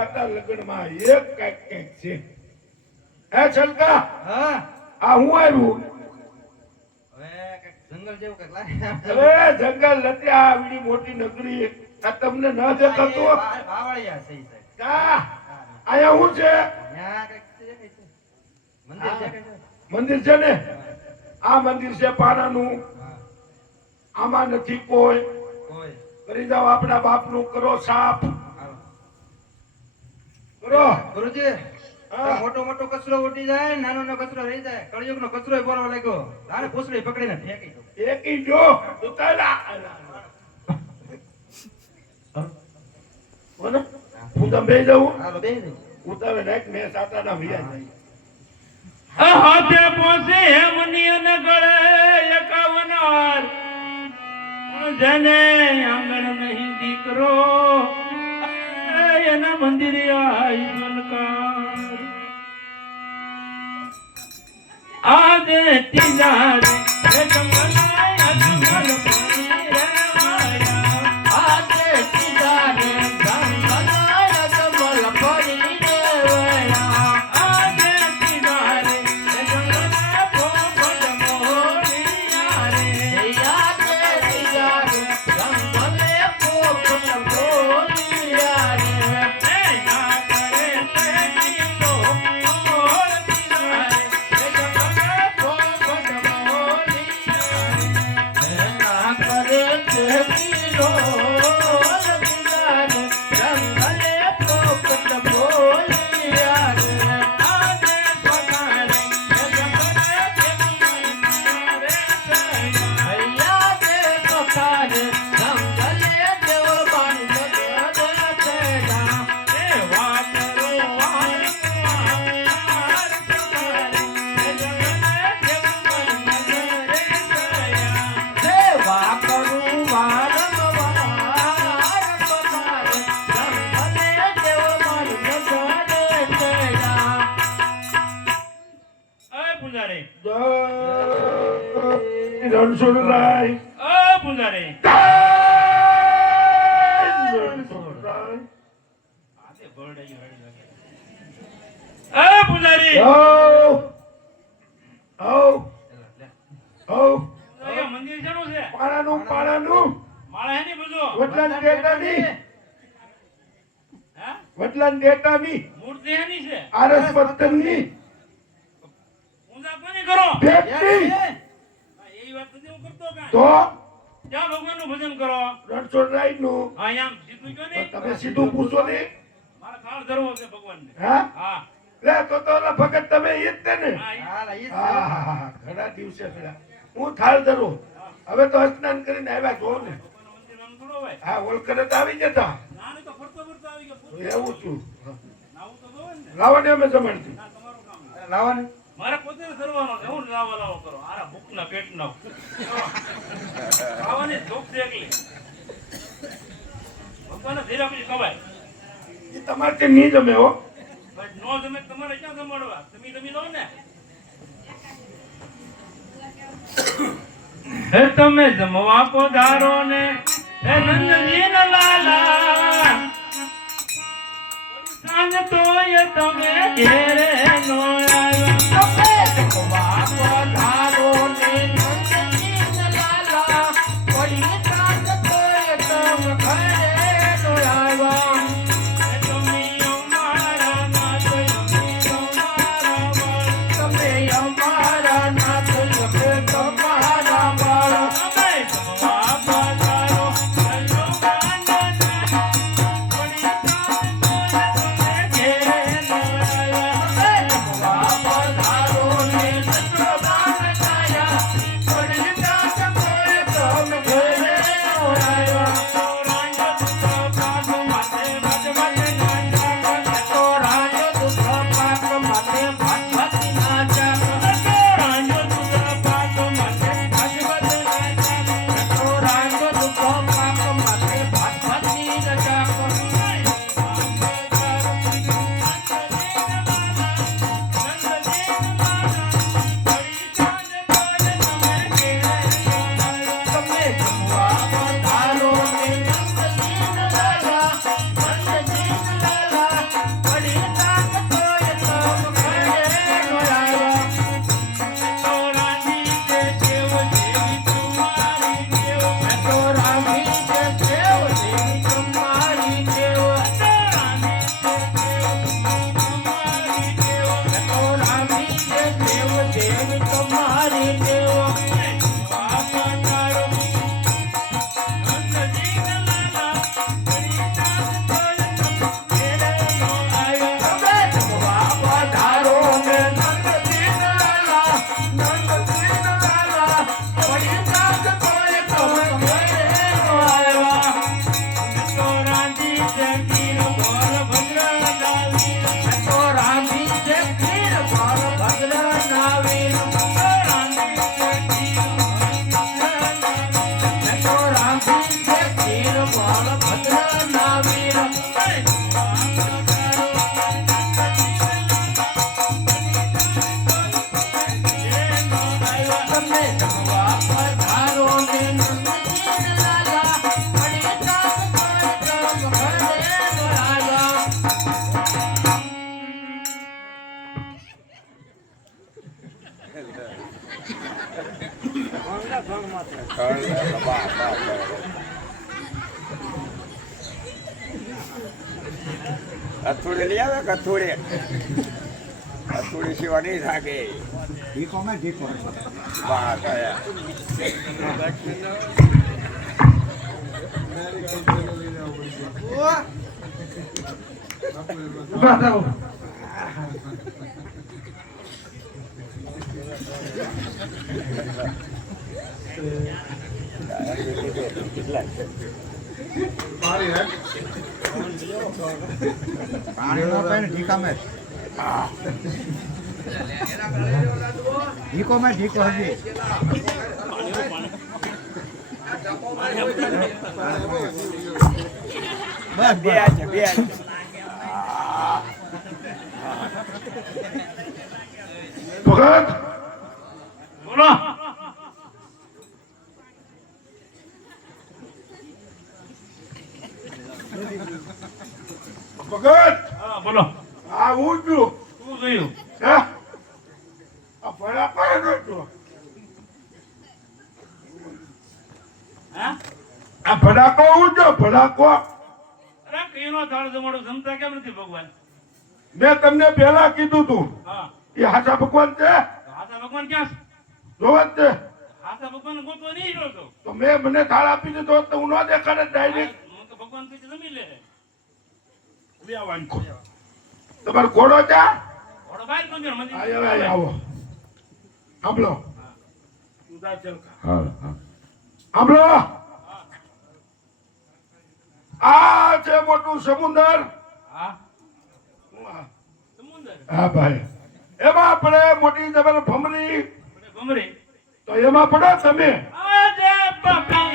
હતા લગ્નમાં એક કઈક છે. હે છલકા હા આ હું આવ્યું હવે કઈક જંગલ જેવું કઈક લાગે હવે જંગલ નથી આ આવડી મોટી નગરી આ તમને ન દેખાતું વાવળિયા છે ઈ સાહેબ. કા આયા હું છે ત્યાં કઈક છે કઈ છે મંદિર છે કઈ છે મંદિર છે ને આ મંદિર છે પાણાનું હા આમાં નથી કોઈ કોઈ કરી જાવ આપણા બાપનું કરો સાફ હાલો કરો ગુરુજી હા. મોટો મોટો કચરો ઉડી જાય નાનો નાનો કચરો રહી જાય કળિયુગનો કચરો બોલવા લાગ્યો તારે પૂછડી પકડીને ફેંકી દો એકી જો ઉતારા બોલો હું તમે બેસી જાઉં હાલો બેહી દે ઉતારે નાખ મેં સાતાના ભૈયા જાય હાથે પોસે હેમની અને ગળે એકાવનાર જેને આંગણ નહીં દીકરો એના મંદિરે આઈ મલકાર આજે તિજારે એ જંગલાય અજમલ પાણી રે માયા આજે તિજારે જંગલાય અજમલ પાણી રે માયા આજે તિજારે એ જંગલાય પોપટ મોરિયા રે આજે તિજારે જંગલે પોપટ મોરિયા રે એ ના કરે તે કિલો મોર તિજારે એ જંગલે પોપટ મોરિયા રે ના કરે તે કિલો મોર તિજારે જંગલે પોપટ મોરિયા રે આજે પગારે એ જંગલે રે હૈયા દે પગારે જંગલે દેવ બાણી જગત તેડા એ વાતરો વાર પગારે એ જંગલે દેવ બાણી રે સેવા કરું વારંવાર પગારે જંગલે દેવ બાણી જગત તેડા અય પૂજારી રણછોડરાય પૂજારી રણછોડરાય આજે બરડાઈ લાગે પૂજારી આવ આવ આવ અહીંયા મંદિર શેનું છે પાણાનું માળા હેની બધું વડલાન દેતાની હે વડલાન દેતાની મૂર્તિ હેની છે આરસ પત્તનની પૂજા કોની કરો ભેટની હા, એવી વાત નથી હું કરતો કાંઈ. તો ક્યાં ભગવાનનું ભજન કરો રણછોડરાયનું અહીંયા આમ સીધું કયો નહીં તમે સીધું પૂછો ને મારે કાળ ધરવો છે ભગવાનને હા હા લે તો ઓલા ભગત તમે ઈ જ તે ને હા હાલા ઈ જ હા હા હા ઘણા દિવસે થયા હું થાળ ધરું હવે તો સ્નાન કરીને આવ્યા છો ને ભગવાનનું મંદિર આમ થોડો હોય હા ઓલકરે તો આવી જતા ના નહીં તો ફરતો ફરતો આવી ગયો એવું છું નાવું તો જોવે ને લાવો ને અમે જમાડતી ના તમારું કામ નહીં. લાવો ને મારે પોતે કરવાનો છે હું લાવો લાવો કરો આરા ભૂખના પેટનો ખાવાની ભૂખ છે એકલી ભગવાનને ધીરા પછી ખવાય એ તમારે તે નહીં જમે હો બસ નો જમે તો તમારે ક્યાં જમાડવા તમે જમી લો ને હે તમે જમવા પધારો ને હે નંદજી ન લાલા સાંજ તો એ તમે ઘેરે નો આવ્યા તમે જમવા પધારો ને નંદજી ન લાલા કોઈ સાંજ તો એ તમે ઘરે નો આવ્યા હે તમે અમારા નાથ અમે તમારા બાળ તમે અમારા નાથ અમે તમારા બાળ તમે જમવા પધારો હલો ગાંડા પડી તમે ઘેરે નો આવ્યા એવી તમારી દેવો બાપ તારો નંદજી લાલા કરી નાથ તોય ઘેરે નો આવ્યો તમે જમવા પધારો ને નંદજી લાલા પડી નાથ તોય તમે ઘેરે નો આવ્યા. તો રાંધી જગીર બોલ ભદ્ર ગાવી તો રાંધી છે ખીર પર ભદ્ર નાવીર. રાંધી જગીર તો રાંધી છે ખીર પર ભદ્ર નાવીર. તમે જમવા પધારો ને નંદજી લાલા પડી નાથ તોય તમે ઘેરે નો આવ્યા. કથોડી લઈ આવે કથોડી કથોડી સિવાય નહીં થાકે વાહ કયા ઉભા થાઓ. બે છે બે છે ભગત બોલો ભગત હા બોલો આ હું છું. શું જોયું હે? આ ભલા પાડો છું. હા આ ભડાકો હું છું ભડાકો. અરે કઈનો થાળ જમાડો જમતા કેમ નથી ભગવાન મેં તમને પહેલા કીધું તું હા એ હાચા ભગવાન છે હાથા ભગવાન ક્યાં છે જોવા જ છે. હાથા ભગવાન ગોતવા નહીં રહ્યો તો તો મેં મને થાળ આપી દીધો હોત તો હું ન દેખાડે ડાયરેક્ટ. હું તો ભગવાન પછી જમી લે તમારો ઘોડો છે? ઘોડો બહાર કોણ મંદિર આવો આવો સાંભળો સાંભળો આ છે મોટું સમુદ્ર. હા સમુંદર હા ભાઈ એમાં આપણે મોટી જબર ભમરી ભમરી તો એમાં પડો તમે. આજે પપ્પા